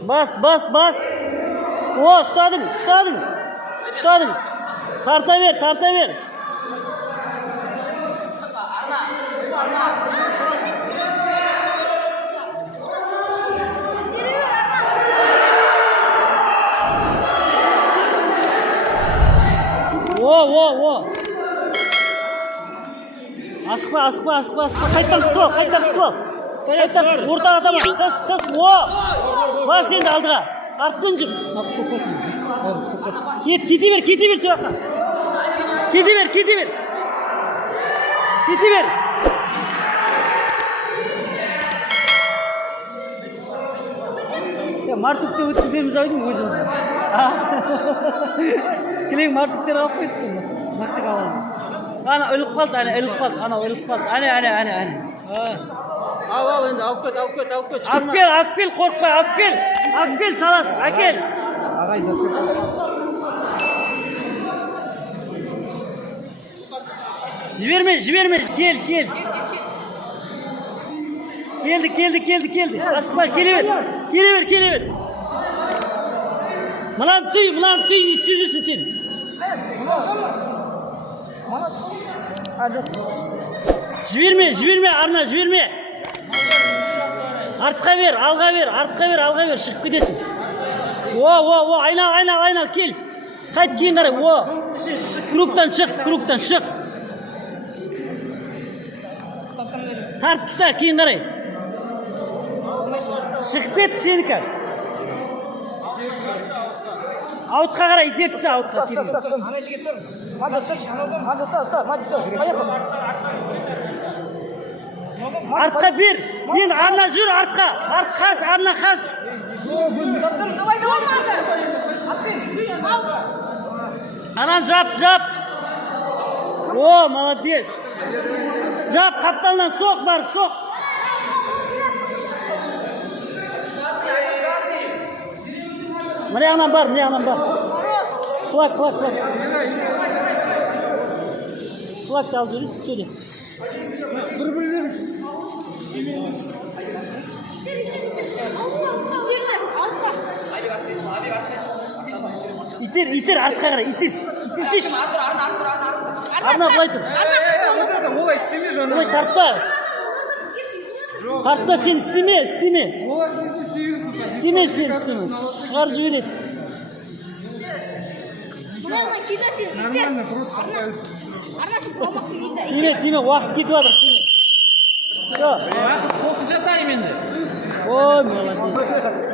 Bas bas bas. O ustadın ustadın. Ustadın. Tarta ver tarta ver. О. Асықпа. Қайттан қысып ал. Қайттан қысып. Ортаға таман. Қыс. О. Бар сенді алдыға. Артын жүр. Кете бер сояққа. Кете бер. Мартукте өткіземіз айдың өзіміз. Келең мартуктер алып қойды. Мақтық аламыз. Ана өліп қалды. Ана. Ал енді алып кет. Акпел қорқпай, акпел саласың, әкел. Ағай заттар. Жіберме, кел. Келді. Асықпай, келе бер. Мынаны түй, не істеп жүрсің сен? Жіберме, арна, жіберме. Артқа бер, алға бер, шығып кетесің. О, айнал, кел. Қайт кейін қарай, Кругтан шық. Тарт тұста, кейін қарай. Шығып кет, сенікі. Аутқа қарай, итертісі, аутқа. Ана жігет тұр. Артқа бер. Мен арна жүр, артқа. Арна қаш. Анан жап. О, молодец. Жап, қапталынан соқ. Міне ағынан бар. Флаг. Флагты алып жүріс, сөйле. Бір. Итер, артқа қарай, итірсеш. Арна бұлай тұр. Олай істеме жаңа. Олай тартпа, сен істеме. Олай сен Істеме. істемейсің. Шығар жібереді. Мынаны киді сен, итер. Арна сен салмақтың итер. Тиме, уақыт кетіп жатыр. Уақыт қосымша тайм енді. Ой, молодец.